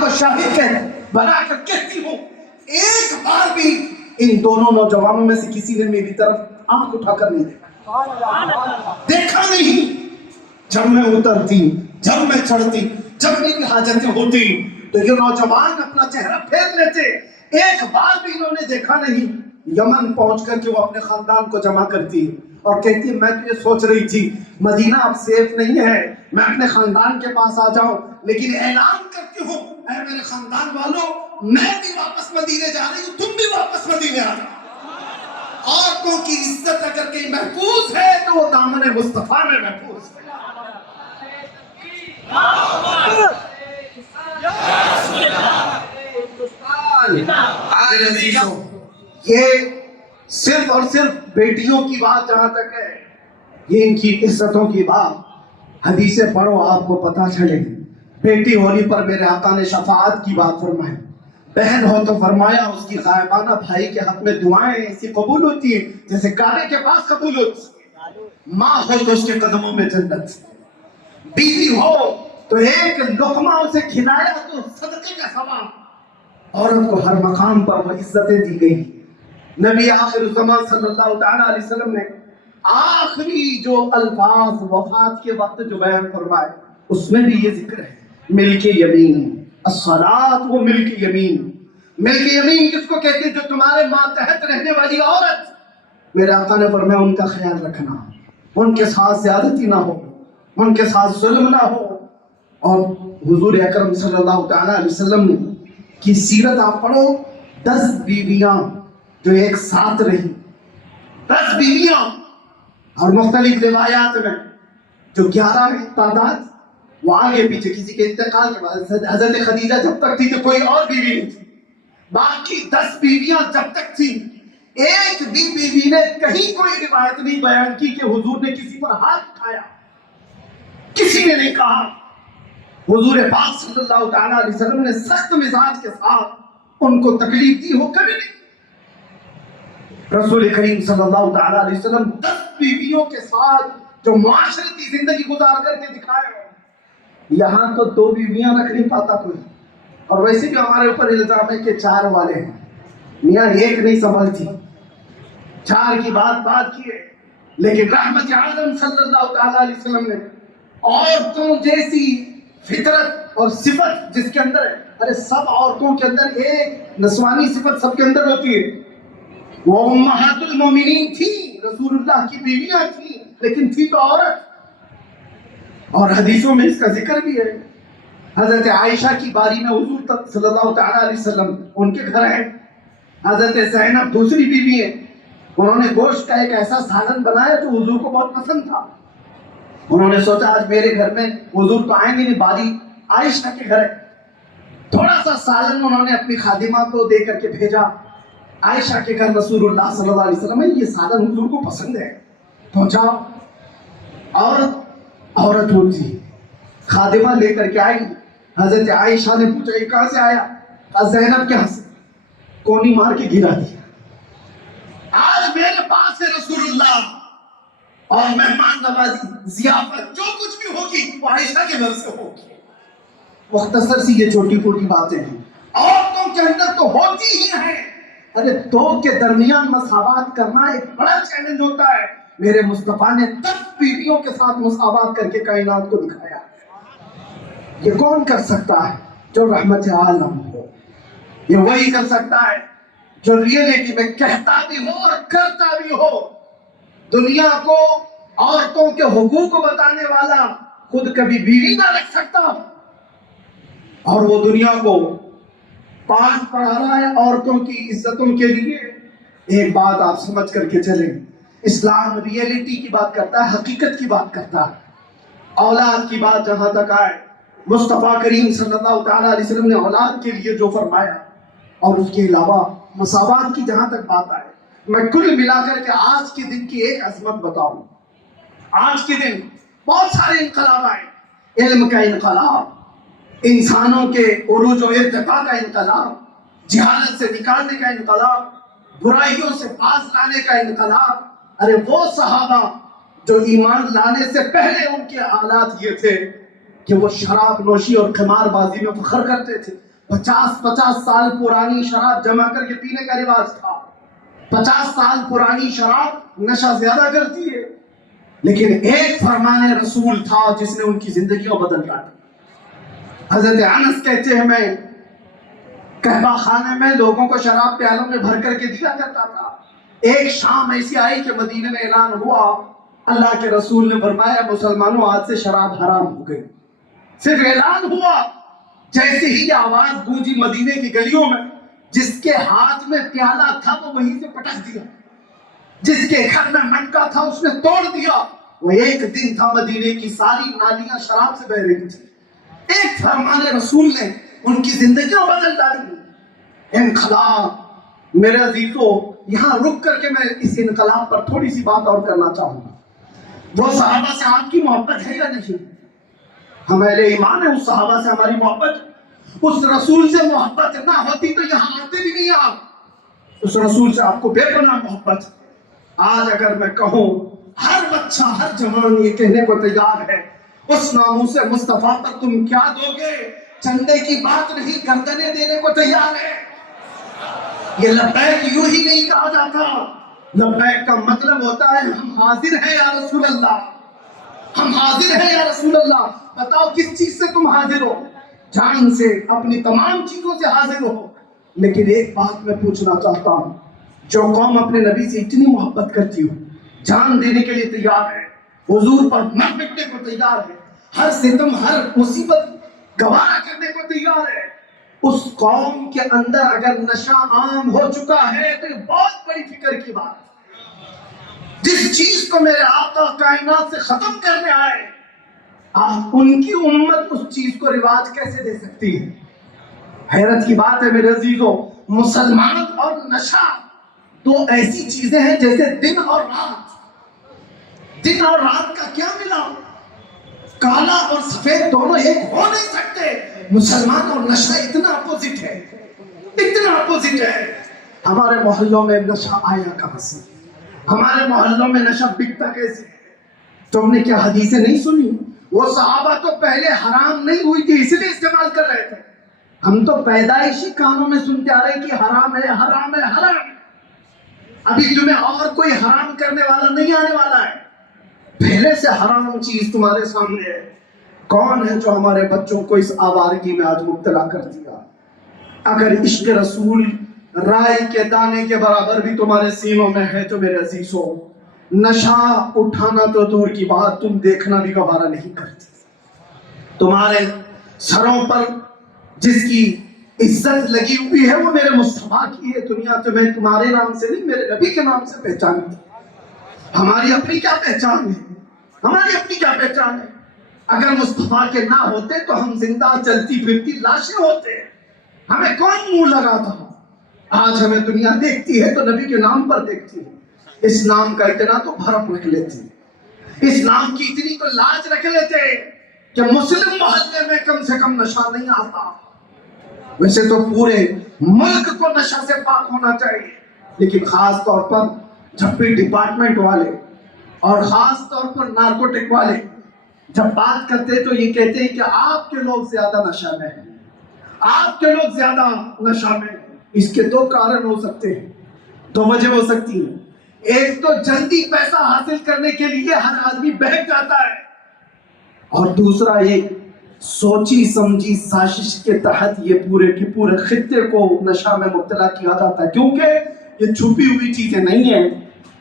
کو شاہد بنا کر کہتی ہوں ایک بار بھی ان دونوں نوجوانوں میں سے کسی نے میری طرف آنکھ اٹھا کر نہیں دیکھا نہیں. جب میں اترتی، جب میں چڑھتی، جب میری حاجتیں ہوتی تو یہ نوجوان اپنا چہرہ پھیر لیتے. ایک بار بھی انہوں نے دیکھا نہیں. یمن پہنچ کر کے وہ اپنے خاندان کو جمع کرتی اور کہتی میں تو یہ سوچ رہی تھی مدینہ اب سیف نہیں ہے، میں اپنے خاندان کے پاس آ جاؤں، لیکن اعلان کرتی ہوں اے میرے خاندان والوں، میں بھی واپس مدینے جا رہی ہوں، تم بھی واپس مدینے آ جاؤ. عورتوں کی عزت اگر کہیں محفوظ ہے تو وہ دامن مصطفیٰ میں محفوظ ہے. یہ صرف اور صرف بیٹیوں کی بات جہاں تک ہے، یہ ان کی عزتوں کی بات. حدیثیں پڑھو آپ کو پتہ چلے. بیٹی ہونے پر میرے آقا نے شفاعت کی بات فرمائی. بہن ہو تو فرمایا اس کی غائبانہ بھائی کے حق میں دعائیں ایسی قبول ہوتی ہیں جیسے کعبے کے پاس قبول ہوتی ہیں. ماں ہو تو اس کے قدموں میں جنت. بیوی ہو تو ایک لقمہ اسے کھلایا تو صدقے کا ثواب. عورت کو ہر مقام پر وہ عزتیں دی گئی. نبی آخر الزمان صلی اللہ تعالیٰ علیہ وسلم نے آخری جو الفاظ وفات کے وقت جو بیان فرمائے اس میں بھی یہ ذکر ہے ملک یمین. الصلاۃ وہ ملک یمین. ملک یمین کس کو کہتے ہیں؟ جو تمہارے ماتحت رہنے والی عورت. میرے آقا نے فرمایا ان کا خیال رکھنا، ان کے ساتھ زیادتی نہ ہو، ان کے ساتھ ظلم نہ ہو. اور حضور اکرم صلی اللہ تعالیٰ علیہ وسلم کی سیرت آپ پڑھو. 10 بیویاں جو ایک ساتھ رہی، 10 بیویاں، اور مختلف روایات میں جو 11 ہے تعداد وہ آگے پیچھے کسی کے انتقال کے بعد حضرت خدیجہ جب تک تھی تو کوئی اور بیوی نہیں تھی. باقی 10 بیویاں جب تک تھی ایک بھی بیوی نے کہیں کوئی روایت نہیں بیان کی کہ حضور نے کسی پر ہاتھ اٹھایا. کسی نے نہیں کہا. حضور پاک صلی اللہ تعالیٰ علیہ وسلم نے سخت مزاج کے ساتھ ان کو تکلیف دی ہو کبھی نہیں. رسول کریم صلی اللہ تعالیٰ علیہ وسلم 10 بیویوں کے ساتھ جو معاشرتی زندگی گزار کر کے دکھائے ہو. یہاں تو 2 بیویاں رکھ نہیں پاتا کوئی. اور ویسے بھی ہمارے اوپر الزام ہے کہ 4 والے ہیں. میاں ایک نہیں سنبھلتی، 4 کی بات کی ہے. لیکن رحمت عالم صلی اللہ تعالیٰ علیہ وسلم نے عورتوں جیسی فطرت اور صفت جس کے اندر ہے، ارے سب عورتوں کے اندر ایک نسوانی صفت سب کے اندر ہوتی ہے. وہ امہات المومنین تھی، رسول اللہ کی بیویاں تھی، لیکن تھی تو عورت. اور حدیثوں میں اس کا ذکر بھی ہے. حضرت عائشہ کی باری میں حضور صلی اللہ تعالیٰ علیہ وسلم ان کے گھر ہیں. حضرت زینب دوسری بیوی ہے. انہوں نے گوشت کا ایک ایسا سالن بنایا جو حضور کو بہت پسند تھا. انہوں نے سوچا آج میرے گھر میں حضور تو آئیں گے نہیں، باری عائشہ کے گھر ہے. تھوڑا سا سالن انہوں نے اپنی خادمہ کو دے کر کے بھیجا. عائشہ کے گھر رسول اللہ صلی اللہ علیہ وسلم یہ سالن حضور کو پسند ہے. پہنچا. عورت ہوتی خادمہ لے کر کے آئی. حضرت عائشہ نے پوچھا یہ کہاں سے آیا؟ کہا زینب کے ہاں سے. کونی مار کے گرا دیا. آج میرے پاس ہے رسول اللہ اور مہمان نوازی ضیافت جو کچھ بھی ہوگی وہ عائشہ کے گھر سے ہوگی. مختصر سی یہ چھوٹی چھوٹی باتیں ہیں. عورتوں کے اندر تو ہوتی ہی ہیں. ارے 2 کے درمیان مساوات کرنا ایک بڑا چیلنج ہوتا ہے. میرے مصطفیٰ نے 10 بیویوں کے ساتھ مساوات کر کے کائنات کو دکھایا. یہ کون کر سکتا ہے؟ جو رحمت عالم ہو. یہ وہی کر سکتا ہے جو ریئلٹی میں کہتا بھی ہو اور کرتا بھی ہو. دنیا کو عورتوں کے حقوق کو بتانے والا خود کبھی بیوی نہ رکھ سکتا اور وہ دنیا کو پاس پڑھا رہا ہے عورتوں کی عزتوں کے لیے. ایک بات آپ سمجھ کر کے چلیں، اسلام ریئلٹی کی بات کرتا ہے، حقیقت کی بات کرتا ہے. اولاد کی بات جہاں تک آئے، مصطفیٰ کریم صلی اللہ تعالیٰ علیہ وسلم نے اولاد کے لیے جو فرمایا اور اس کے علاوہ مساوات کی جہاں تک بات آئے، میں کل ملا کر کے آج کے دن کی ایک عظمت بتاؤں. آج کے دن بہت سارے انقلاب آئے. علم کا انقلاب، انسانوں کے عروج و ارتقاء کا انقلاب، جہالت سے نکالنے کا انقلاب، برائیوں سے باز لانے کا انقلاب. ارے وہ صحابہ جو ایمان لانے سے پہلے ان کے حالات یہ تھے کہ وہ شراب نوشی اور خمار بازی میں فخر کرتے تھے. 50 سال پرانی شراب جمع کر کے پینے کا رواج تھا. 50 سال پرانی شراب نشہ زیادہ کرتی ہے. لیکن ایک فرمان رسول تھا جس نے ان کی زندگی کو بدل ڈالا. حضرت انس کہتے ہیں میں قہوہ خانے میں لوگوں کو شراب پیالوں میں بھر کر کے دیا کرتا تھا. ایک شام ایسی آئی کہ مدینے میں اعلان ہوا, اللہ کے رسول نے فرمایا مسلمانوں آج سے شراب حرام ہو گئی. صرف اعلان ہوا, جیسے ہی یہ آواز گونجی مدینے کی گلیوں میں, جس کے ہاتھ میں پیالہ تھا وہ وہیں سے پٹک دیا, جس کے گھر میں مٹکا تھا اس نے توڑ دیا. وہ ایک دن تھا مدینے کی ساری نالیاں شراب سے بہ رہی تھی. ایک فرمان رسول نے ان کی زندگیوں بدل ڈالی. انقلاب میرے عزیزو, یہاں رک کر کے میں اس انقلاب پر تھوڑی سی بات اور کرنا چاہوں گا. وہ صحابہ سے آپ کی محبت ہے یا نہیں؟ ہم اہل ایمان ہیں, اس صحابہ سے ہماری محبت, اس رسول سے محبت نہ ہوتی تو یہاں آتے بھی نہیں آپ. اس رسول سے آپ کو بے پناہ محبت. آج اگر میں کہوں, ہر بچہ ہر جوان یہ کہنے کو تیار ہے, اس ناموس مصطفیٰ پر تم کیا دو گے؟ چندے کی بات نہیں, گردنیں دینے کو تیار ہے. یہ لبیک یوں ہی نہیں کہا جاتا. لبیک کا مطلب ہوتا ہے ہم حاضر ہیں یا رسول اللہ, ہم حاضر ہیں یا رسول اللہ. بتاؤ کس چیز سے تم حاضر ہو؟ جان سے, اپنی تمام چیزوں سے حاضر ہو. لیکن ایک بات میں پوچھنا چاہتا ہوں, جو قوم اپنے نبی سے اتنی محبت کرتی ہو, جان دینے کے لیے تیار ہے, حضور پر مر مٹنے کو تیار ہے, ہر ستم ہر مصیبت گوارا کرنے کو تیار ہے, اس قوم کے اندر اگر نشہ عام ہو چکا ہے تو یہ بہت بڑی فکر کی بات. جس چیز کو میرے آقا کائنات سے ختم کرنے آئے, ان کی امت اس چیز کو رواج کیسے دے سکتی ہے؟ حیرت کی بات ہے میرے عزیزو. مسلمان اور نشہ دو ایسی چیزیں ہیں جیسے دن اور رات. دن اور رات کا کیا ملا؟ کالا اور سفید دونوں ایک ہو نہیں سکتے. مسلمان اور نشہ اتنا اپوزٹ ہے, اتنا اپوزٹ ہے. ہمارے محلوں میں نشہ آیا کہاں سے؟ ہمارے محلوں میں نشہ بکتا کیسے؟ تم نے کیا حدیثیں نہیں سنی؟ وہ صحابہ تو پہلے حرام نہیں ہوئی تھی اس لیے استعمال کر رہے تھے. ہم تو پیدائشی کانوں میں سنتے آ رہے کہ حرام ہے, حرام ہے, حرام. ابھی تمہیں اور کوئی حرام کرنے والا نہیں آنے والا ہے. پہلے سے حرام چیز تمہارے سامنے ہے. کون ہے جو ہمارے بچوں کو اس آوارگی میں آج مبتلا کر دیا؟ اگر عشق رسول رائی کے دانے کے برابر بھی تمہارے سینوں میں ہے تو میرے عزیزو, نشہ اٹھانا تو دور کی بات, تم دیکھنا بھی گوارا نہیں کرتی. تمہارے سروں پر جس کی عزت لگی ہوئی ہے وہ میرے مصطفیٰ کی ہے. دنیا تمہیں تمہارے نام سے نہیں, میرے نبی کے نام سے پہچانتی. ہماری اپنی کیا پہچان ہے؟ ہماری اپنی کیا پہچان ہے؟ اگر مصطفیٰ کے نہ ہوتے تو ہم زندہ چلتی پھرتی لاشیں ہوتے. ہمیں کون منہ لگاتا؟ آج ہمیں دنیا دیکھتی ہے تو نبی کے نام پر دیکھتی ہے. اس نام کا اتنا تو بھرپ رکھ لیتے, اس نام کی اتنی تو لاج رکھ لیتے کہ مسلم محلے میں کم سے کم نشہ نہیں آتا. ویسے تو پورے ملک کو نشہ سے پاک ہونا چاہیے, لیکن خاص طور پر جب بھی ڈپارٹمنٹ والے اور خاص طور پر نارکوٹک والے جب بات کرتے تو یہ کہتے ہیں کہ آپ کے لوگ زیادہ نشہ میں ہیں, آپ کے لوگ زیادہ نشہ میں ہیں. اس کے دو کارن ہو سکتے ہیں, دو وجہ ہو سکتی ہیں. ایک تو جلدی پیسہ حاصل کرنے کے لیے ہر آدمی بہک جاتا ہے, اور دوسرا یہ سوچی سمجھی سازش کے تحت یہ پورے کے پورے خطے کو نشہ میں مبتلا کیا جاتا ہے. کیونکہ یہ چھپی ہوئی چیزیں نہیں ہیں.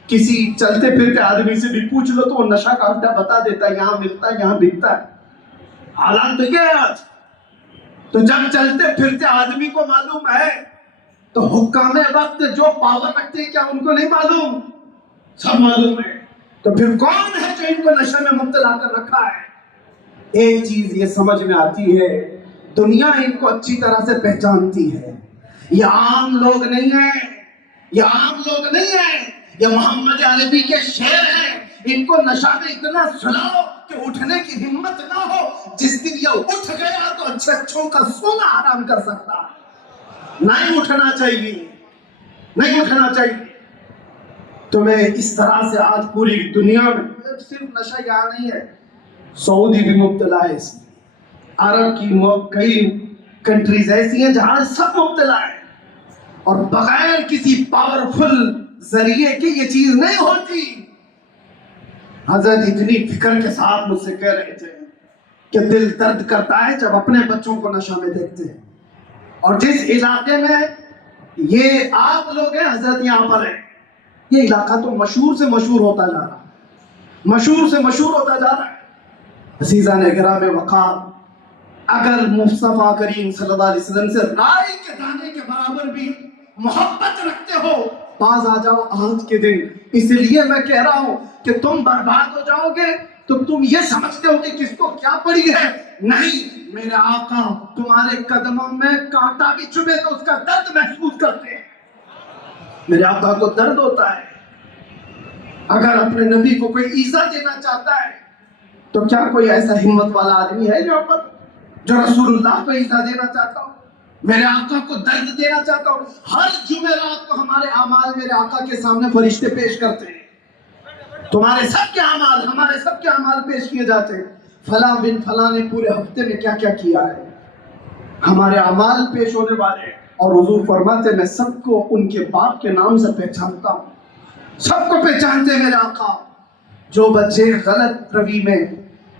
کسی چلتے پھرتے آدمی سے بھی پوچھ لو تو وہ نشہ کا اڈا بتا دیتا ہے, یہاں ملتا ہے, یہاں بکتا ہے. حالات تو کیا ہے آج؟ تو جب چلتے پھرتے آدمی کو معلوم ہے تو حکام وقت جو پاور رکھتے ہیں کیا ان کو نہیں معلوم؟ سب معلوم ہے. تو پھر کون ہے جو ان کو نشے میں مبتلا کر رکھا ہے؟ ایک چیز یہ سمجھ میں آتی ہے, دنیا ان کو اچھی طرح سے پہچانتی ہے. یہ عام لوگ نہیں ہیں, یہ عام لوگ نہیں ہیں, یہ محمد عربی کے شعر ہیں. ان کو نشہ میں اتنا سلاؤ کہ اٹھنے کی ہمت نہ ہو. جس دن یہ اٹھ گیا تو اچھے اچھوں کا سونا حرام کر سکتا. نہیں اٹھنا چاہیے, نہیں اٹھنا چاہیے. تمہیں اس طرح سے آج پوری دنیا میں صرف نشہ یہاں نہیں ہے, سعودی بھی مبتلا ہے اس میں, عرب کی کئی کنٹریز ایسی ہیں جہاں سب مبتلا ہے، اور بغیر کسی پاورفل ذریعے کی یہ چیز نہیں ہوتی۔ حضرت اتنی فکر کے ساتھ مجھ سے کہہ رہے تھے کہ دل درد کرتا ہے جب اپنے بچوں کو نشہ میں دیکھتے ہیں، اور جس علاقے میں یہ آپ لوگ ہیں حضرت یہاں پر ہیں، یہ علاقہ تو مشہور سے مشہور ہوتا جا رہا ہے، مشہور سے مشہور ہوتا جا رہا ہے۔ عزیزان گرام وقار، اگر مصطفیٰ کریم صلی اللہ علیہ وسلم سے رائی کے دانے کے برابر بھی محبت رکھتے ہو، باز آ جاؤ آج کے دن۔ اس لیے میں کہہ رہا ہوں کہ تم برباد ہو جاؤ گے تو تم یہ سمجھتے ہو کہ کس کو کیا پڑی ہے، نہیں، میرے آقا تمہارے قدموں میں کانٹا بھی چبھے تو اس کا درد محسوس کرتے ہیں، میرے آقا کو درد ہوتا ہے۔ اگر اپنے نبی کو کوئی ایذا دینا چاہتا ہے تو کیا کوئی ایسا ہمت والا آدمی ہے یہاں پر جو رسول اللہ کو ایذا دینا چاہتا ہو، میرے آقا کو درد دینا چاہتا ہو؟ ہر جمعرات کو ہمارے اعمال میرے آقا کے سامنے فرشتے پیش کرتے ہیں، تمہارے سب کے اعمال، ہمارے سب کے اعمال پیش کیے جاتے ہیں، فلاں بن فلاں نے پورے ہفتے میں کیا کیا کیا ہے، ہمارے اعمال پیش ہونے والے ہیں۔ اور حضور فرماتے ہیں میں سب کو ان کے باپ کے نام سے پہچانتا ہوں، سب کو پہچانتے ہیں میرے آقا۔ جو بچے غلط روی میں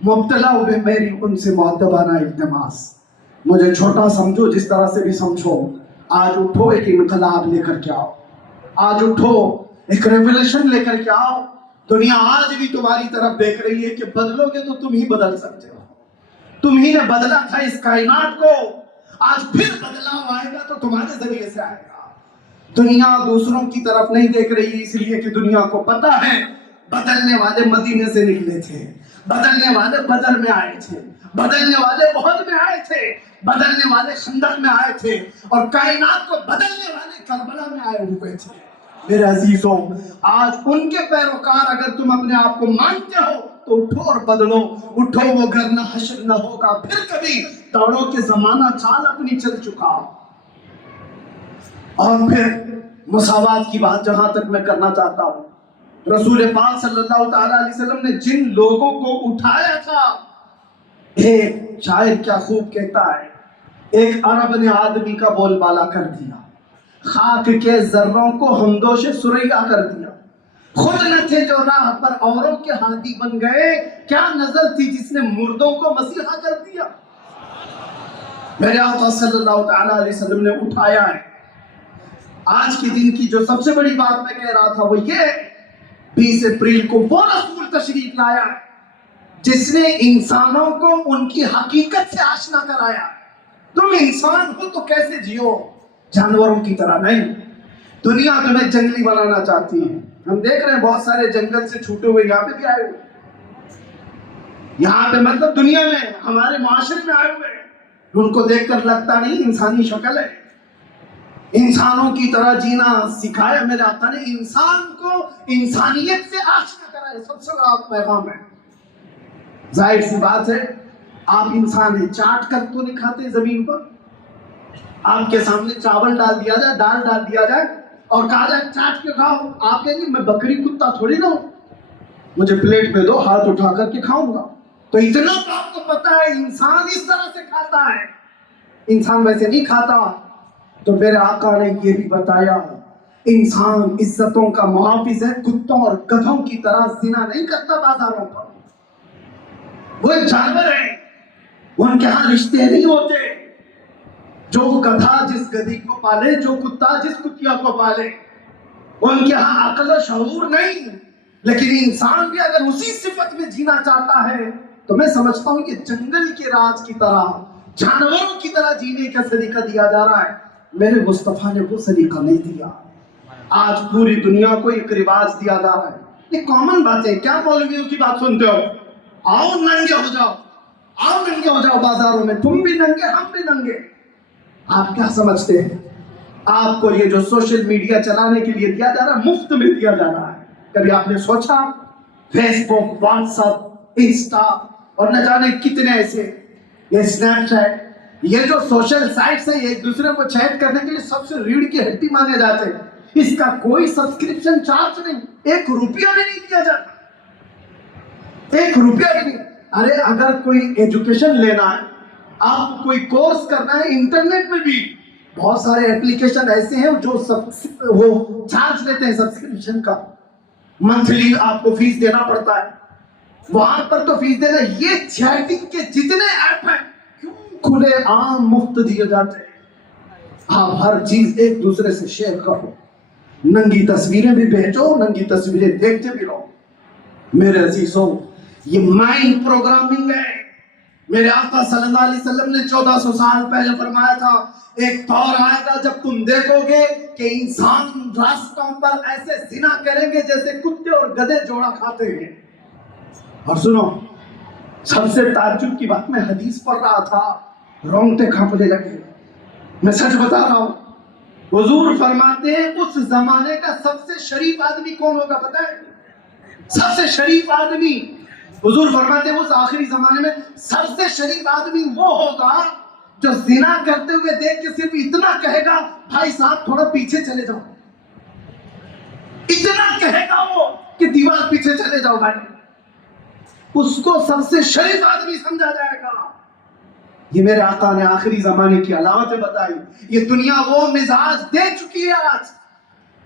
مبتلا ہوئے، میری ان سے مؤدبانہ التماس، مجھے چھوٹا سمجھو جس طرح سے بھی سمجھو، آج اٹھو ایک انقلاب لے کر کے آؤ، آج اٹھو ایک ریولوشن لے کر کے آؤ۔ دنیا آج بھی تمہاری طرف دیکھ رہی ہے کہ بدلو گے تو تم ہی بدل سکتے ہو، تم ہی نے بدلا تھا اس کائنات کو، آج پھر بدلاؤ آئے گا تو تمہارے ذریعے سے آئے گا۔ دنیا دوسروں کی طرف نہیں دیکھ رہی، اس لیے کہ دنیا کو پتا ہے بدلنے والے مدینے سے نکلے تھے، بدلنے والے بدر میں آئے تھے، بدلنے والے احد میں آئے تھے، بدلنے والے خندق میں آئے تھے، اور کائنات کو بدلنے والے کربلا میں آئے ہوئے تھے۔ میرے عزیزوں، آج ان کے پیروکار اگر تم اپنے آپ کو مانتے ہو تو اٹھو اور بدلو، اٹھو وہ گھر نہ حشر نہ ہوگا پھر کبھی، دوڑو کہ زمانہ چال اپنی چل چکا۔ اور پھر مساوات کی بات جہاں تک میں کرنا چاہتا ہوں، رسول پاک صلی اللہ تعالیٰ علیہ وسلم نے جن لوگوں کو اٹھایا تھا، ایک شاعر کیا خوب کہتا ہے، ایک عرب نے آدمی کا بول بالا کر دیا، خاک کے ذروں کو ہمدوش سریا کر دیا، خود نہ تھے جو راہ پر اوروں کے ہادی بن گئے، کیا نظر تھی جس نے مردوں کو مسیحا کر دیا۔ میرے آقا صلی اللہ تعالیٰ علیہ وسلم نے اٹھایا ہے۔ آج کے دن کی جو سب سے بڑی بات میں کہہ رہا تھا وہ یہ، 20 اپریل کو وہ رسول تشریف لایا ہے جس نے انسانوں کو ان کی حقیقت سے آشنا کرایا۔ تم انسان ہو تو کیسے جیو، جانوروں کی طرح نہیں۔ دنیا تمہیں جنگلی بنانا چاہتی ہے، ہم دیکھ رہے ہیں بہت سارے جنگل سے چھوٹے ہوئے یہاں پہ بھی آئے ہوئے، یہاں پہ مطلب دنیا میں ہمارے معاشرے میں آئے ہوئے، ان کو دیکھ کر لگتا نہیں انسانی شکل ہے۔ انسانوں کی طرح جینا سکھایا میرے آقا نے، انسان کو انسانیت سے آشنا کرایا، سب سے بڑا پیغام ہے۔ ظاہر سی بات ہے، آپ انسان ہیں، چاٹ کر تو نہیں کھاتے زمین پر، آپ کے سامنے چاول ڈال دیا جائے، دال ڈال دیا جائے اور کہا جائے چاٹ کے کھاؤ، آپ کہیں گے میں بکری کتا تھوڑی نہ ہوں، مجھے پلیٹ میں دو، ہاتھ اٹھا کر کے کھاؤں گا۔ تو اتنا تو آپ کو پتا ہے انسان اس طرح سے کھاتا ہے، انسان ویسے نہیں کھاتا۔ تو میرے آقا نے یہ بھی بتایا انسان عزتوں کا محافظ ہے، کتوں اور گدھوں کی طرح زنا نہیں کرتا بازاروں پر، وہ ایک جانور ہے، ان کے ہاں رشتے نہیں ہوتے۔ جو گدھا جس گدھی کو پالے، جو کتا جس کتیا کو پالے، ان کے ہاں عقل و شعور نہیں۔ لیکن انسان بھی اگر اسی صفت میں جینا چاہتا ہے تو میں سمجھتا ہوں کہ جنگل کے راج کی طرح، جانوروں کی طرح جینے کا سلیقہ دیا جا رہا ہے۔ میرے مصطفیٰ نے وہ سلیقہ نہیں دیا۔ آج پوری دنیا کو ایک رواج دیا جا رہا ہے، یہ کامن بات ہے، کیا مولویوں کی بات سنتے ہو، آؤ ننگے ہو جاؤ، آؤ ننگے ہو جاؤ بازاروں میں، تم بھی ننگے ہم بھی ننگے۔ آپ کیا سمجھتے ہیں آپ کو یہ جو سوشل میڈیا چلانے کے لیے دیا جا رہا ہے، مفت میں دیا جا رہا ہے؟ کبھی آپ نے سوچا فیس بک، واٹس ایپ، انسٹا اور نہ جانے کتنے ایسے، یہ اسنیپ چیٹ، یہ جو سوشل سائٹس ہیں، یہ ایک دوسرے کو چیٹ کرنے کے لیے سب سے ریڑھ کی ہڈی مانے جاتے ہیں، اس کا کوئی سبسکرپشن چارج نہیں، 1 روپیہ بھی نہیں دیا جاتا، 1 روپیہ بھی نہیں۔ ارے اگر کوئی ایجوکیشن لینا ہے آپ کو کوئی کورس کرنا ہے، انٹرنیٹ میں بھی بہت سارے ایپلیکیشن ایسے ہیں جو وہ چارج لیتے ہیں سبسکرپشن کا، منتھلی آپ کو فیس دینا پڑتا ہے، وہاں پر تو فیس دینا۔ یہ چیٹنگ کے جتنے ایپ ہیں کیوں کھلے عام مفت دیے جاتے ہیں؟ آپ ہر چیز ایک دوسرے سے شیئر کرو، ننگی تصویریں بھی بھیجو، ننگی تصویریں دیکھتے بھی رہو۔ میرے عزیزوں، یہ مائنڈ پروگرامنگ ہے۔ میرے آقا صلی اللہ علیہ وسلم نے 1400 سال پہلے فرمایا تھا، ایک دور آئے گا جب تم دیکھو گے کہ انسان راستوں پر ایسے زنا کریں گے جیسے کتے اور گدھے جوڑا کھاتے ہیں۔ اور سنو، سب سے تعجب کی بات، میں حدیث پڑھ رہا تھا، رونگٹے کانپنے لگے۔ میں سچ بتا رہا ہوں، حضور فرماتے ہیں اس زمانے کا سب سے شریف آدمی کون ہوگا پتہ ہے؟ سب سے شریف آدمی، حضور فرماتے ہیں اس آخری زمانے میں سب سے شریف آدمی وہ ہوگا جو زنا کرتے ہوئے دیکھ کے صرف اتنا کہے گا، بھائی صاحب تھوڑا پیچھے چلے جاؤ۔ اتنا کہے گا وہ کہ دیوار پیچھے چلے جاؤ بھائی، اس کو سب سے شریف آدمی سمجھا جائے گا۔ یہ میرے آقا نے آخری زمانے کی علامتیں بتائی۔ یہ دنیا وہ مزاج دے چکی ہے۔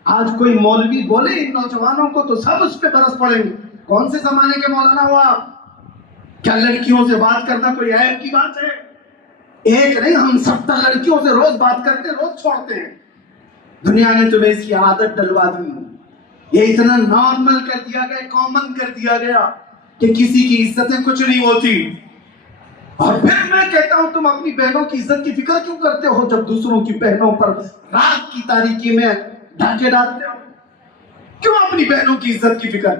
آج کوئی مولوی بولے ان نوجوانوں کو تو سب اس پہ برس پڑیں گے، کون سے زمانے کے مولانا ہوا؟ کیا لڑکیوں سے بات کرنا کوئی عیب کی بات ہے؟ ایک نہیں، ہم 70 لڑکیوں سے روز بات کرتے ہیں، روز چھوڑتے ہیں۔ دنیا نے تمہیں اس کی عادت ڈلوا دی، یہ اتنا نارمل کر دیا گیا، کامن کر دیا گیا کہ کسی کی عزتیں کچھ نہیں ہوتی۔ اور پھر میں کہتا ہوں، تم اپنی بہنوں کی عزت کی فکر کیوں کرتے ہو جب دوسروں کی بہنوں پر رات کی تاریکی میں ڈھاکے ڈالتے ہو؟ کیوں اپنی بہنوں کی عزت کی فکر؟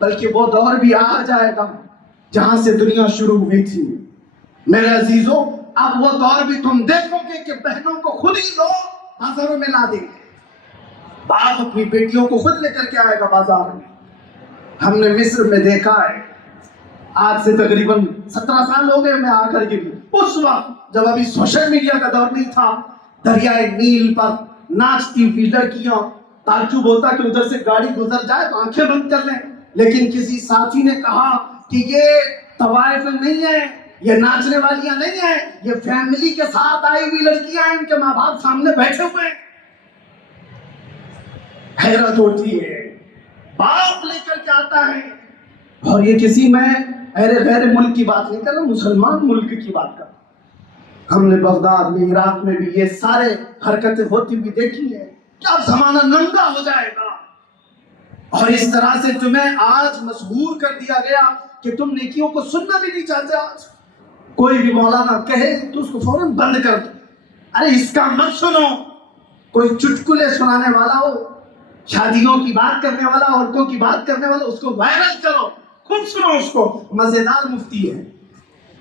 بلکہ وہ دور بھی آ جائے گا جہاں سے دنیا شروع ہوئی تھی۔ میرے عزیزوں، اب وہ دور بھی تم دیکھو گے کہ بہنوں کو خود ہی لوگ بازاروں میں لا دیں گے، باپ اپنی بیٹیوں کو خود لے کر کے آئے گا بازار میں۔ ہم نے مصر میں دیکھا ہے، آج سے تقریباً 17 سال ہو گئے میں آ کر کے، اس وقت جب ابھی سوشل میڈیا کا دور نہیں تھا، دریائے نیل پر ناچتی ہوئی لڑکیاں، تعجب ہوتا کہ ادھر سے گاڑی گزر جائے تو آنکھیں بند کر لیں، لیکن کسی ساتھی نے کہا کہ یہ طوائف نہیں ہے، یہ ناچنے والیاں نہیں ہیں، یہ فیملی کے ساتھ آئی ہوئی لڑکیاں ہیں، ان کے ماں باپ سامنے بیٹھے ہوئے ہیں۔ حیرت ہوتی ہے، باپ لے کر کے آتا ہے، اور یہ کسی میں غیر ملک کی بات نہیں کر رہا، مسلمان ملک کی بات کر رہا۔ ہم نے بغداد میں، عراق میں بھی یہ سارے حرکتیں ہوتی ہوئی دیکھی ہیں۔ کیا زمانہ ننگا ہو جائے گا، اور اس طرح سے تمہیں آج مشہور کر دیا گیا کہ تم نیکیوں کو سننا بھی نہیں چاہتے۔ آج کوئی بھی مولانا کہے تو اس کو فوراً بند کر دو، ارے اس کا مت سنو۔ کوئی چٹکلے سنانے والا ہو، شادیوں کی بات کرنے والا، عورتوں کی بات کرنے والا، اس کو وائرل کرو، خود سنو اس کو، مزیدار مفتی ہے،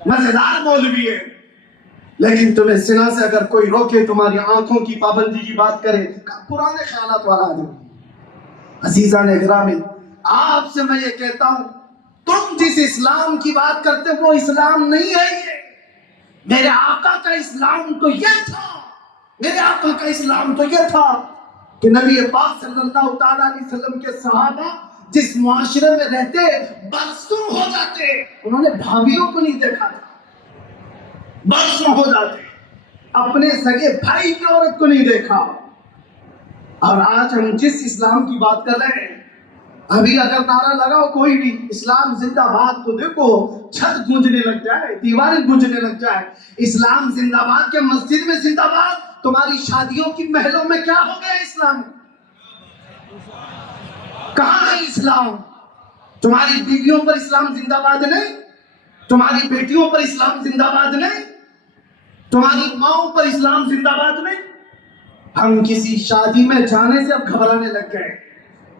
مزیدار مولوی ہے۔ لیکن تمہیں سنا سے اگر کوئی روکے، تمہاری آنکھوں کی پابندی کی بات کرے، پرانے خیالات والا آدمی۔ عزیزان گرامی، آپ سے میں یہ کہتا ہوں، تم جس اسلام کی بات کرتے وہ اسلام نہیں ہے۔ یہ میرے آقا کا اسلام تو یہ تھا، میرے آقا کا اسلام تو یہ تھا کہ نبی پاک صلی اللہ تعالیٰ علیہ وسلم کے صحابہ جس معاشرے میں رہتے برسوں ہو جاتے، انہوں نے بھابھیوں کو نہیں دیکھا تھا، برسوں ہو جاتے، اپنے سگے بھائی کی عورت کو نہیں دیکھا۔ اور آج ہم جس اسلام کی بات کر رہے ہیں، ابھی اگر نعرہ لگاؤ کوئی بھی اسلام زندہ باد، تو دیکھو چھت گونجنے لگ جائے، دیواریں گونجنے لگ جائے، اسلام زندہ باد کے مسجد میں زندہ باد، تمہاری شادیوں کی محلوں میں کیا ہو گیا اسلام؟ کہاں ہے اسلام؟ تمہاری بیویوں پر اسلام زندہ باد نہیں، تمہاری بیٹیوں پر اسلام زندہ باد نہیں، تمہاری ماؤں پر اسلام زندہ باد نہیں۔ ہم کسی شادی میں جانے سے اب گھبرانے لگ گئے،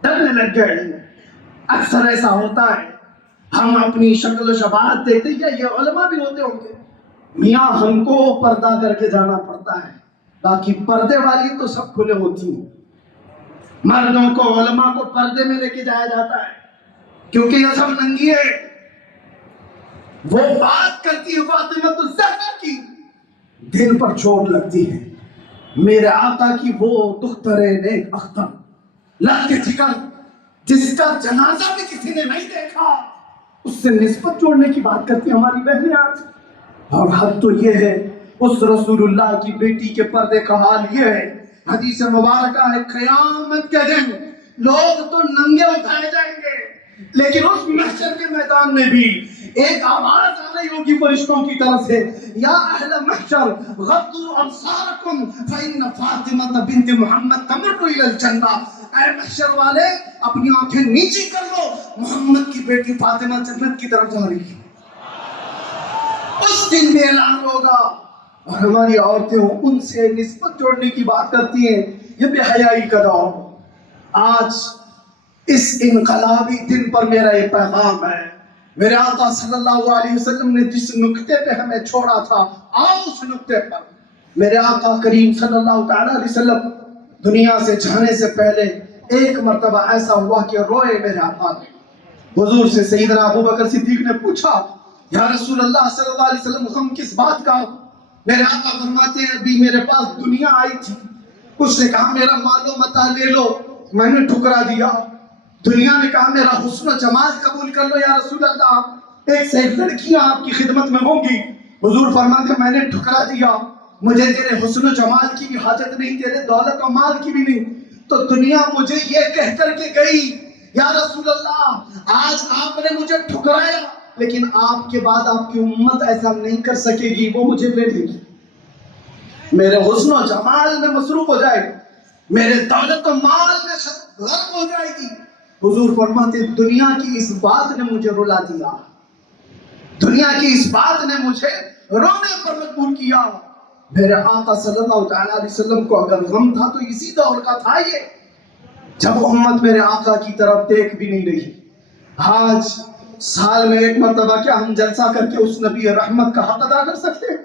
ڈرنے لگ گئے۔ اکثر ایسا ہوتا ہے، ہم اپنی شکل و شباہت دیکھتے ہیں، یا یہ علماء بھی ہوتے ہوں گے، میاں ہم کو پردہ کر کے جانا پڑتا ہے، باقی پردے والی تو سب کھلے ہوتی ہیں۔ مردوں کو، علماء کو پردے میں لے کے جایا جاتا ہے کیونکہ یہ سب ننگی ہے۔ وہ بات کرتی ہے فاطمہ الزہرا کی، دل پر چوٹ لگتی ہے، میرے آقا کی وہ دختر نیک اختر، لگ کے جگر، جس کا جنازہ بھی کسی نے نہیں دیکھا، اس سے نسبت جوڑنے کی بات کرتی ہماری بہنیں آج۔ اور حد تو یہ ہے اس رسول اللہ کی بیٹی کے پردے کا حال یہ ہے، حدیث مبارکہ ہے قیامت کے دن لوگ تو ننگے اٹھائے جائیں گے، لیکن اس محشر کے میدان میں بھی ایک آواز آ رہی ہوگی فرشتوں کی طرف سے، یا اہل محشر غضوا ابصارکم فإن فاطمہ بنت محمد تمر الی الجنہ، اے محشر والے اپنی آنکھیں نیچی کر لو، محمد کی بیٹی فاطمہ جنت کی طرف جا رہی ہے۔ اس دن بھی اعلان ہوگا، اور ہماری عورتیں ان سے نسبت جوڑنے کی بات کرتی ہیں، یہ بے حیائی کا دور۔ آج اس انقلابی دن پر میرا یہ پیغام ہے، میرے آقا صلی اللہ علیہ وسلم نے جس نقطے پہ ہمیں چھوڑا تھا، آؤ اس نقطے پر۔ میرے آقا کریم صلی اللہ تعالیٰ علیہ وسلم دنیا سے جانے سے پہلے ایک مرتبہ ایسا ہوا کہ روئے میرے آقا نے۔ حضور سے سیدنا ابو بکر صدیق نے پوچھا، یا رسول اللہ صلی اللہ علیہ وسلم غم کس بات کا؟ میرے آقا فرماتے ہیں ابھی میرے پاس دنیا آئی تھی، اس نے کہا میرا مال و متاع لے لو، میں نے ٹھکرا دیا۔ دنیا نے کہا میرا حسن و جمال قبول کر لو یا رسول اللہ، ایک سے ایک لڑکیاں آپ کی خدمت میں ہوں گی۔ حضور فرماتے ہیں میں نے ٹھکرا دیا، مجھے تیرے حسن و جمال کی بھی حاجت نہیں، تیرے دولت و مال کی بھی نہیں۔ تو دنیا مجھے یہ کہہ کر کے گئی، یا رسول اللہ آج آپ نے مجھے ٹھکرایا، لیکن آپ کے بعد آپ کی امت ایسا نہیں کر سکے گی، وہ مجھے لے لے گی، میرے حسن و جمال میں مصروف ہو جائے گی، میرے دولت و مال میں غرق ہو جائے گی۔ حضور فرماتے ہیں دنیا کی اس بات نے مجھے رلا دیا، دنیا کی اس بات نے مجھے رونے پر مجبور کیا۔ میرے آقا صلی اللہ تعالیٰ علیہ وسلم کو اگر غم تھا تو اسی دور کا تھا یہ، جب امت میرے آقا کی طرف دیکھ بھی نہیں رہی۔ آج سال میں ایک مرتبہ کیا ہم جلسہ کر کے اس نبی رحمت کا حق ادا کر سکتے ہیں؟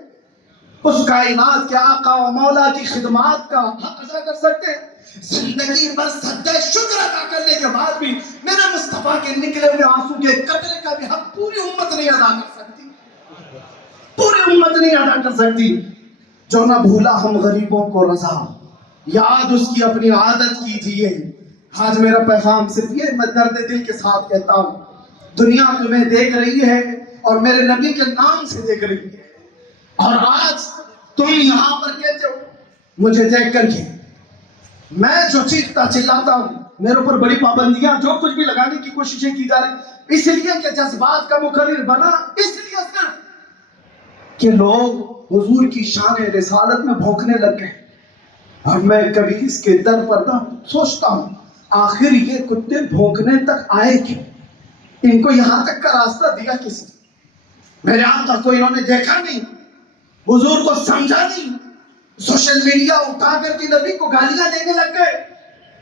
اس کائنات کے آقا و مولا کی خدمات کا حق ادا کر سکتے ہیں؟ زندگی بھر سجدہ شکر ادا کرنے کے بعد بھی میرے مصطفیٰ کے نکلے ہوئے آنسو کے قطرے کا بھی حق پوری امت نہیں ادا کر سکتی، پوری امت نہیں ادا کر سکتی۔ جو نہ بھولا ہم غریبوں کو رضا، یاد اس کی اپنی عادت کیجیے۔ آج میرا پیغام صرف یہ میں درد دل کے ساتھ کہتا ہوں، دنیا تمہیں دیکھ رہی ہے اور میرے نبی کے نام سے دیکھ رہی ہے، اور آج تم یہاں پر کہتے ہو مجھے دیکھ کر کے میں جو چیختا چلاتا ہوں، میرے اوپر بڑی پابندیاں جو کچھ بھی لگانے کی کوششیں کی جا رہی، اس لیے کہ جذبات کا مقرر بنا، اس لیے صرف کہ لوگ حضور کی شان رسالت میں بھونکنے لگ گئے۔ اور میں کبھی اس کے در پر نہ سوچتا ہوں آخر یہ کتے بھونکنے تک آئے کیوں؟ ان کو یہاں تک کا راستہ دیا کس نے؟ میرے آقا کو انہوں نے دیکھا نہیں، حضور کو سمجھا نہیں، سوشل میڈیا اٹھا کر کے نبی کو گالیاں دینے لگ گئے۔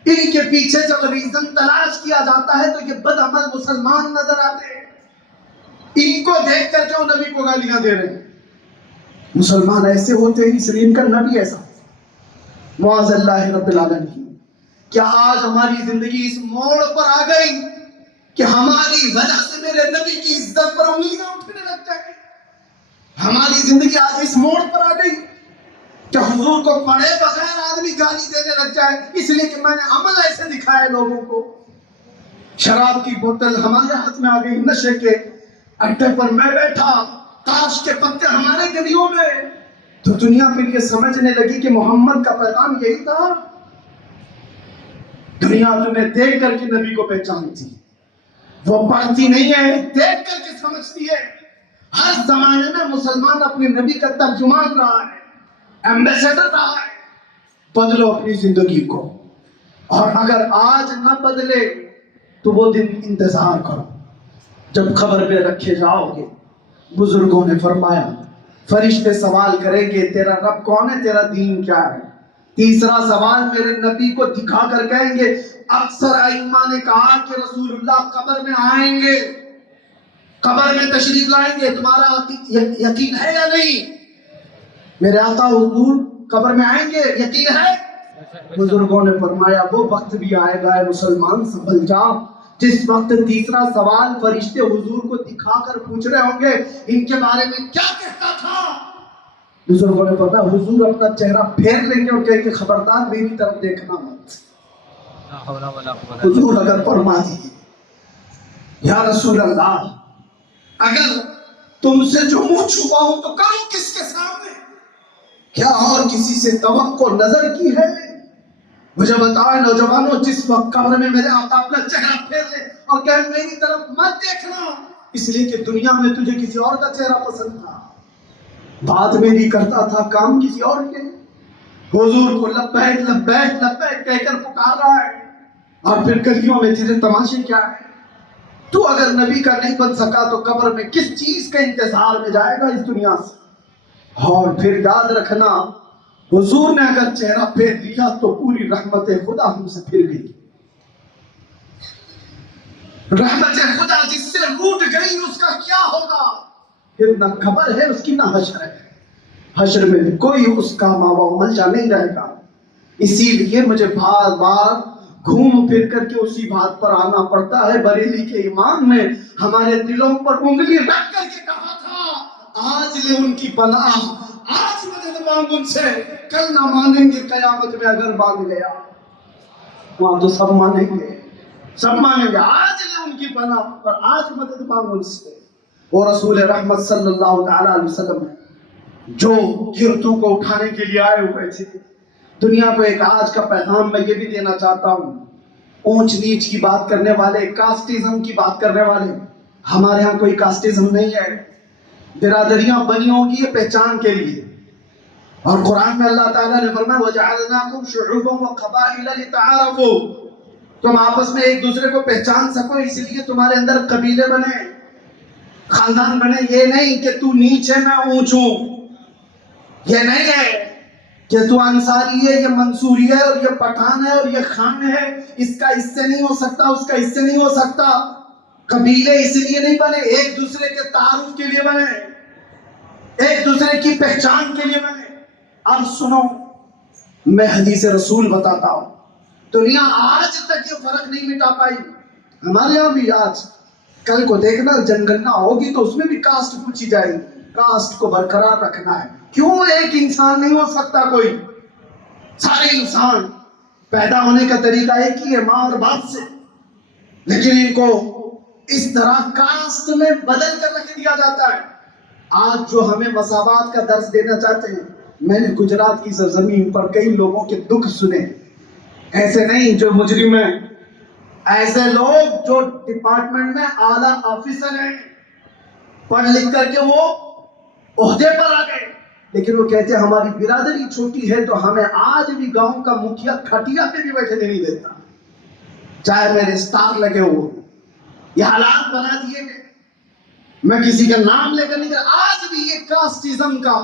ان کے پیچھے جب ریزن تلاش کیا جاتا ہے تو یہ بد عمل مسلمان نظر آتے ہیں، ان کو دیکھ کر کے وہ نبی کو گالیاں دے رہے ہیں۔ مسلمان ایسے ہوتے ہیں اس لیے ان کا نبی ایسا۔ معاذ اللہ رب العالمین، کیا آج ہماری زندگی اس موڑ پر آ گئی کہ ہماری وجہ سے میرے نبی کی عزت پر انگلیاں اٹھنے لگ جائیں؟ ہماری زندگی آج اس موڑ پر آ گئی کہ حضور کو پڑھے بغیر آدمی گالی دینے لگ جائے، اس لیے کہ میں نے عمل ایسے دکھائے لوگوں کو۔ شراب کی بوتل ہمارے ہاتھ میں آ گئی، نشے کے اڈے پر میں بیٹھا، تاش کے پتے ہمارے گلیوں میں، تو دنیا پھر یہ سمجھنے لگی کہ محمد کا پیغام یہی تھا۔ دنیا تمہیں دیکھ کر کے نبی کو پہچانتی، وہ پڑھتی نہیں ہے، دیکھ کر کے سمجھتی ہے۔ ہر زمانے میں مسلمان اپنے نبی کا ترجمان رہا ہے، ایمبیسیڈر رہا ہے۔ بدلو اپنی زندگی کو، اور اگر آج نہ بدلے تو وہ دن انتظار کرو جب قبر پہ رکھے جاؤ گے۔ بزرگوں نے فرمایا فرشتے سوال کریں گے تیرا رب کون ہے، تیرا دین کیا ہے؟ تیسرا سوال میرے نبی کو دکھا کر کہیں گے۔ اکثر ائمہ نے کہا کہ رسول اللہ قبر میں آئیں گے، قبر میں تشریف لائیں گے، تمہارا یقین ہے یا نہیں؟ میرے آقا حضور قبر میں آئیں گے، یقین ہے؟ بزرگوں نے فرمایا وہ وقت بھی آئے گا اے مسلمان سنبھل جا، جس وقت تیسرا سوال فرشتے حضور کو دکھا کر پوچھ رہے ہوں گے ان کے بارے میں کیا کہتا تھا؟ بزرگوں نے فرمایا حضور اپنا چہرہ پھیر لیں گے اور کہیں گے خبردار میری طرف دیکھنا مت۔ حضور اگر فرما دیے یا رسول اللہ اگر تم سے جو منہ چھپا ہوں تو کروں کس کے سامنے؟ کیا اور کسی سے توقع نظر کی ہے؟ مجھے بتاؤ نوجوانوں، جس وقت قبر میں میرے آقا اپنا چہرہ پھیر لے اور کہ میری طرف مت دیکھنا، اس لیے کہ دنیا میں تجھے کسی اور کا چہرہ پسند تھا، بات میری کرتا تھا، کام کسی اور کے، حضور کو لبیک لبیک لبیک کہہ کر پکار رہا ہے، اور پھر گلیوں میں تیرے تماشے کیا ہے؟ تو اگر نبی کا نہیں بن سکا تو قبر میں کس چیز کے انتظار میں جائے گا اس دنیا سے؟ اور پھر یاد رکھنا، حضور نے اگر چہرہ پھیر لیا تو پوری رحمت خدا ہم سے پھر گئی۔ رحمت خدا جس سے روٹ گئی اس کا کیا ہوگا؟ پھر نہ قبر ہے اس کی، نہ حشر ہے، حشر میں بھی کوئی اس کا ماوا ملجا نہیں رہے گا۔ اسی لیے مجھے بار بار گھوم پھر کر کے اسی بات پر آنا پڑتا ہے۔ بریلی کے امام نے ہمارے دلوں پر انگلی رکھ کر کے کہا تھا، آج لے ان کی پناہ، آج مدد مانگ ان سے، کل نہ مانیں گے قیامت میں اگر مان گیا، وہاں تو سب مانیں گے، سب مانیں گے۔ آج لے ان کی پناہ پر آج مدد مانگ ان سے۔ وہ رسول رحمت صلی اللہ علیہ وسلم جو گرتوں کو اٹھانے کے لیے آئے ہوئے تھے۔ دنیا کو ایک آج کا پیغام میں یہ بھی دینا چاہتا ہوں، اونچ نیچ کی بات کرنے والے، کاسٹزم کی بات کرنے والے، ہمارے ہاں کوئی کاسٹزم نہیں ہے۔ برادریاں بنی ہوگی یہ پہچان کے لیے، اور قرآن میں اللہ تعالیٰ نے فرمایا وَجَعَلْنَاكُمْ شُعُوبًا وَقَبَائِلَ لِتَعَارَفُوا، تم آپس میں ایک دوسرے کو پہچان سکو، اس لیے تمہارے اندر قبیلے بنے، خاندان بنے۔ یہ نہیں کہ تو نیچ ہے میں اونچ ہوں، یہ نہیں ہے کہ تو انصاری ہے، یہ منصوری ہے، اور یہ پٹھان ہے، اور یہ خان ہے، اس کا اس سے نہیں ہو سکتا، اس کا اس سے نہیں ہو سکتا۔ قبیلے اس لیے نہیں بنے، ایک دوسرے کے تعارف کے لیے بنے، ایک دوسرے کی پہچان کے لیے بنے۔ اب سنو، میں حدیث رسول بتاتا ہوں، دنیا آج تک یہ فرق نہیں مٹا پائی، ہمارے یہاں بھی آج کل کو دیکھنا جنگنا ہوگی تو اس میں بھی کاسٹ پوچھی جائے گی، کاسٹ کو برقرار رکھنا ہے۔ کیوں ایک انسان نہیں ہو سکتا کوئی؟ سارے انسان پیدا ہونے کا طریقہ ایک ہی ہے، ماں اور باپ سے، لیکن ان کو اس طرح کاسٹ میں بدل کر رکھ دیا جاتا ہے۔ آج جو ہمیں مساوات کا درس دینا چاہتے ہیں، میں نے گجرات کی سرزمین پر کئی لوگوں کے دکھ سنے، ایسے نہیں جو مجرم ہیں، ایسے لوگ جو ڈپارٹمنٹ میں اعلیٰ آفیسر ہیں، پڑھ لکھ کر کے وہ عہدے پر آ گئے، لیکن وہ کہتے ہیں ہماری برادری چھوٹی ہے تو ہمیں آج بھی گاؤں کا مکھیا کھٹیا پہ بھی بیٹھنے نہیں دیتا، چاہے میرے سٹار لگے ہو۔ یہ حالات بنا دیے گئے، میں کسی کا نام لے کر نہیں کر، آج بھی یہ کاسٹزم کا